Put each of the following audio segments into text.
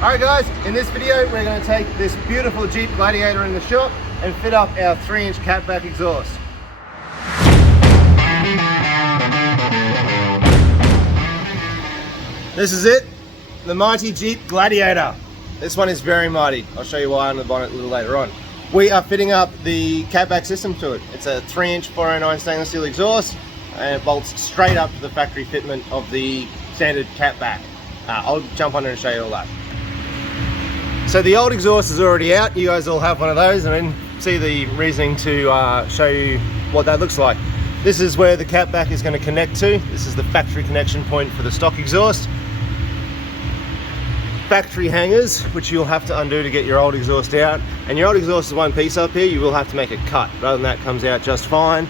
Alright guys, in this video we're going to take this beautiful Jeep Gladiator in the shop and fit up our 3-inch catback exhaust. This is it, the mighty Jeep Gladiator. This one is very mighty. I'll show you why on the bonnet a little later on. We are fitting up the catback system to it. It's a 3-inch 409 stainless steel exhaust and it bolts straight up to the factory fitment of the standard catback. I'll jump on there and show you all that. So the old exhaust is already out. You guys all have one of those, and then see the reasoning to show you what that looks like. This is where the catback is going to connect to. This is the factory connection point for the stock exhaust. Factory hangers, which you'll have to undo to get your old exhaust out. And your old exhaust is one piece up here. You will have to make a cut. Rather than that, comes out just fine.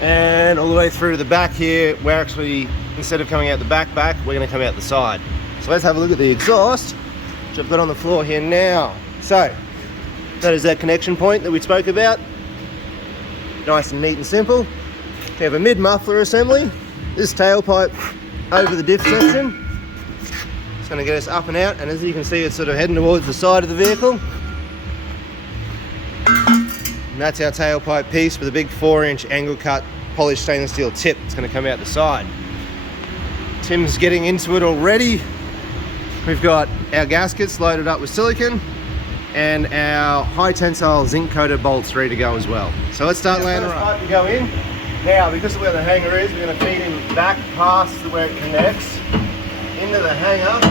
And all the way through to the back here, we're actually, instead of coming out the back, we're going to come out the side. So let's have a look at the exhaust, which I've got on the floor here now. So that is that connection point that we spoke about. Nice and neat and simple. We have a mid muffler assembly. This tailpipe over the diff section. It's going to get us up and out, and as you can see, it's sort of heading towards the side of the vehicle. And that's our tailpipe piece with a big 4-inch angle cut polished stainless steel tip. It's going to come out the side. Tim's getting into it already. We've got our gaskets loaded up with silicone and our high tensile zinc coated bolts ready to go as well. So let's start laying it right. To go in. Now, because of where the hanger is, we're going to feed him back past where it connects into the hanger.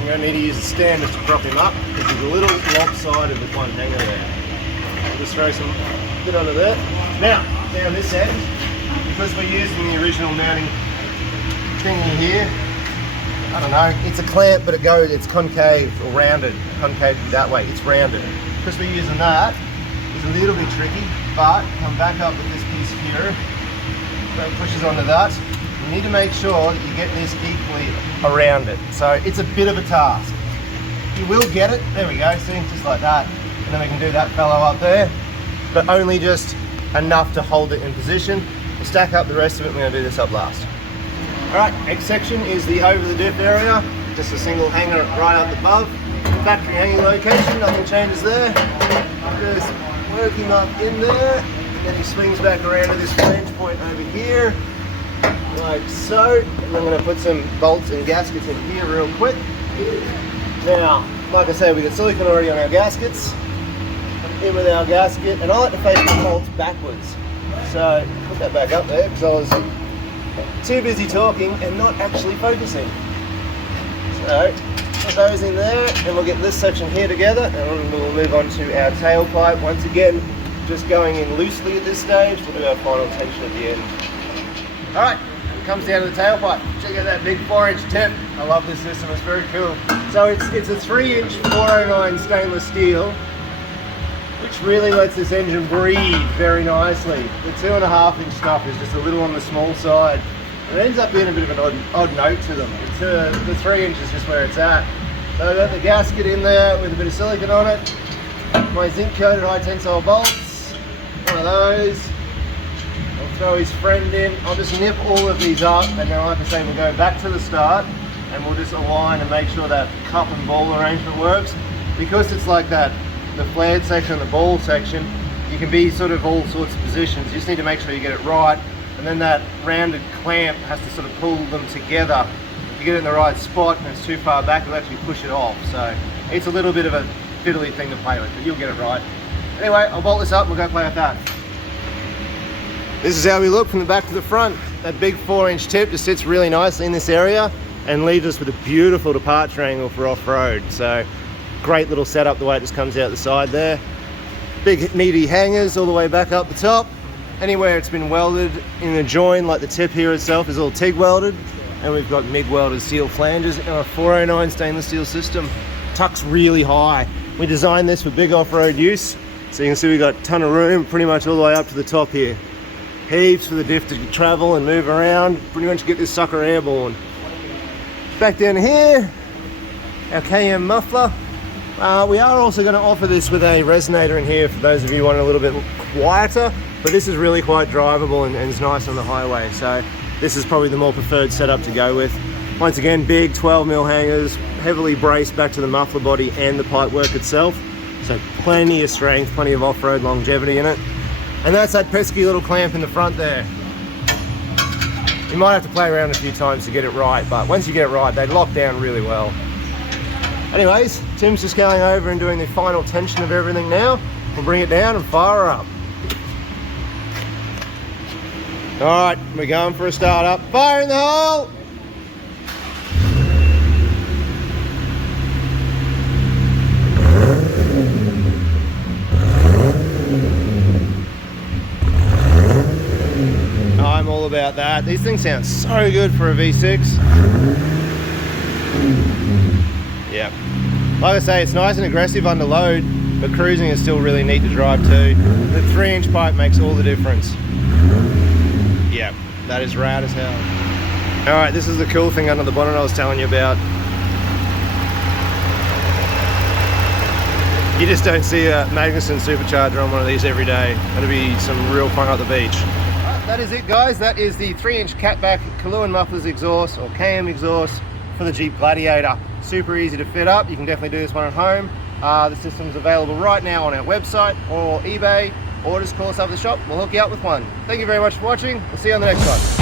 I'm going to need to use a stand just to prop him up because he's a little lopsided with one hanger there. I'll just throw some bit under there. Now, down this end, because we're using the original mounting thingy here, I don't know, it's a clamp, but it's concave or rounded. Concave that way, it's rounded. Because we're using that, it's a little bit tricky, but come back up with this piece here, so it pushes onto that. You need to make sure that you get this equally around it. So it's a bit of a task. You will get it, there we go, see, just like that. And then we can do that fellow up there, but only just enough to hold it in position. We'll stack up the rest of it, we're going to do this up last. Alright, next section is the over the diff area. Just a single hanger right up above. Factory hanging location, nothing changes there. Just work him up in there. Then he swings back around to this flange point over here. Like so. And I'm going to put some bolts and gaskets in here real quick. Now, like I said, we got silicone already on our gaskets. In with our gasket. And I like to face the bolts backwards. So, put that back up there because I was too busy talking and not actually focusing. So, put those in there and we'll get this section here together and we'll move on to our tailpipe. Once again, just going in loosely at this stage. We'll do our final tension at the end. Alright, it comes down to the tailpipe. Check out that big 4-inch tip. I love this system, it's very cool. So it's a 3-inch 409 stainless steel, which really lets this engine breathe very nicely. The 2.5-inch stuff is just a little on the small side. It ends up being a bit of an odd note to them. The 3 inch is just where it's at. So I've got the gasket in there with a bit of silicone on it. My zinc coated high tensile bolts. One of those. I'll throw his friend in. I'll just nip all of these up, and then like I say, we'll go back to the start and we'll just align and make sure that cup and ball arrangement works. Because it's like that, the flared section and the ball section, you can be sort of all sorts of positions. You just need to make sure you get it right, and then that rounded clamp has to sort of pull them together. If you get it in the right spot and it's too far back, it'll actually push it off. So it's a little bit of a fiddly thing to play with, but you'll get it right. Anyway, I'll bolt this up and we'll go play with that. This is how we look from the back to the front. That big 4-inch tip just sits really nicely in this area and leaves us with a beautiful departure angle for off-road. So great little setup the way it just comes out the side there. Big meaty hangers all the way back up the top. Anywhere it's been welded in a join, like the tip here itself is all TIG welded. And we've got MIG welded steel flanges in a 409 stainless steel system. Tucks really high. We designed this for big off-road use. So you can see we've got a ton of room pretty much all the way up to the top here. Heaps for the diff to travel and move around. Pretty much get this sucker airborne. Back down here, our KM muffler. We are also going to offer this with a resonator in here for those of you who want a little bit quieter, but this is really quite drivable and is nice on the highway, so this is probably the more preferred setup to go with. Once again, big 12mm hangers, heavily braced back to the muffler body and the pipework itself. So plenty of strength, plenty of off-road longevity in it. And that's that pesky little clamp in the front there. You might have to play around a few times to get it right, but once you get it right, they lock down really well. Anyways, Tim's just going over and doing the final tension of everything now. We'll bring it down and fire her up. All right, we're going for a start up. Fire in the hole! I'm all about that. These things sound so good for a V6. Yeah. Like I say, it's nice and aggressive under load, but cruising is still really neat to drive too. The 3-inch pipe makes all the difference. Yeah, that is rad as hell. All right, this is the cool thing under the bonnet I was telling you about. You just don't see a Magnuson supercharger on one of these every day. That'll be some real fun at the beach. That is it, guys. That is the 3-inch catback Kuluin Mufflers exhaust, or KM exhaust, for the Jeep Gladiator. Super easy to fit up. You can definitely do this one at home. The system's available right now on our website or eBay, or just call us up at the shop. We'll hook you up with one. Thank you very much for watching. We'll see you on the next one.